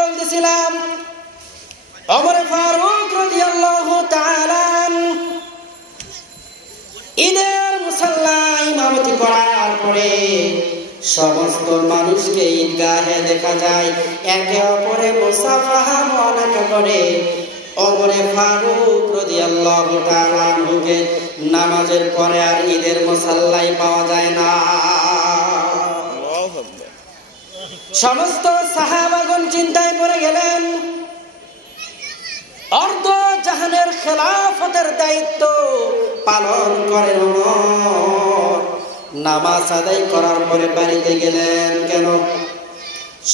বলতেছিলাম ওমর ফারুক রাদিয়াল্লাহু তাআলা ঈদের মুসাল্লায় ইমামতি করার পরে সমস্ত মানুষকে ঈদগাহে দেখা যায় একে অপরে মুসাফাহা মুআনাকা করে। ওমর ফারুক রাদিয়াল্লাহু তাআলা আনহুকে নামাজের পরে আর ঈদের মুসাল্লায় পাওয়া যায় না। সমস্ত সাহাবাগণ চিন্তায় পড়ে গেলেন। অর্ধ জাহানের খেলাফতের দায়িত্ব পালন করেন ওমর। নামাজ আদায় করার পরে বাড়িতে গেলেন কেন?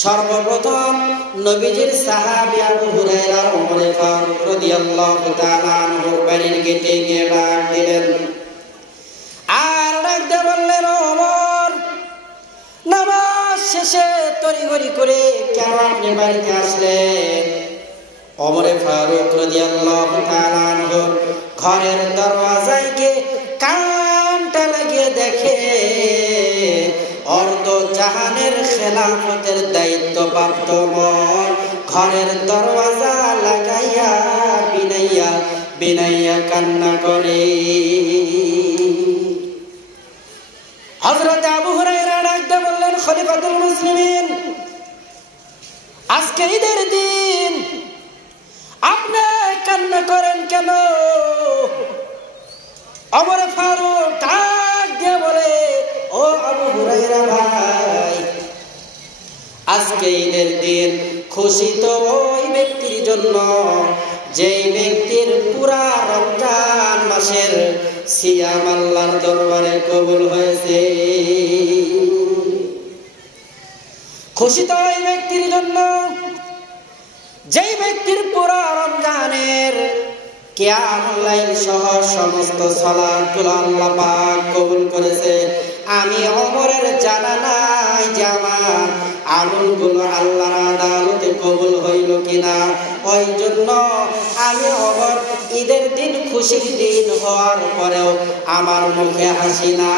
সর্বপ্রথম নবীজির সাহাবী আবু হুরায়রা ওমর ফারুক রাদিয়াল্লাহু তাআলা আনহুর বাড়ির গেটে গিয়ে ডাক দিলেন। আর ডাক দিয়ে বললেন, ওমর, নামাজ শেষে তড়িঘড়ি করে কেন আপনি বাড়িতে আসলেন? ওমর ফারুক রাদিয়াল্লাহু তাআলা আনহু ঘরের দরওয়াজায় গিয়ে কানটা লাগিয়ে দেখে অর্ধ জাহানের খেলাফতের দায়িত্ব প্রাপ্ত ওমর ঘরের দরওয়াজা লাগাইয়া বিনাইয়া বিনাইয়া কান্না করে। হযরত আবু হুরায়রা ডাকতে বললেন, খলিফাতুল মুসলিমিন, আজকে ঈদের দিন, আপনি কান্না করেন কেন? ওমর ফারুক ডাক দিয়ে বলে, ও আবু হুরায়রা ভাই, আজকে ঈদের দিন, খুশি তো ওই ব্যক্তির জন্য যেই ব্যক্তির পুরা রমজান মাসের সিয়াম আল্লাহর দরবারে কবুল হয়েছে। খুশি তো ওই ব্যক্তির জন্য যেই ব্যক্তির পুরা রমজানের কিয়ামুল লাইল সহ সমস্ত সালাতুল আল্লাহ পাক কবুল করেছে। আমি ওমরের জানা নাই যে আমার আমলগুলো আল্লাহর আদালতে কবুল হইল কিনা। ওই জন্য আমি ওমর ঈদের দিন, খুশির দিন হওয়ার পরেও আমার মুখে হাসি না।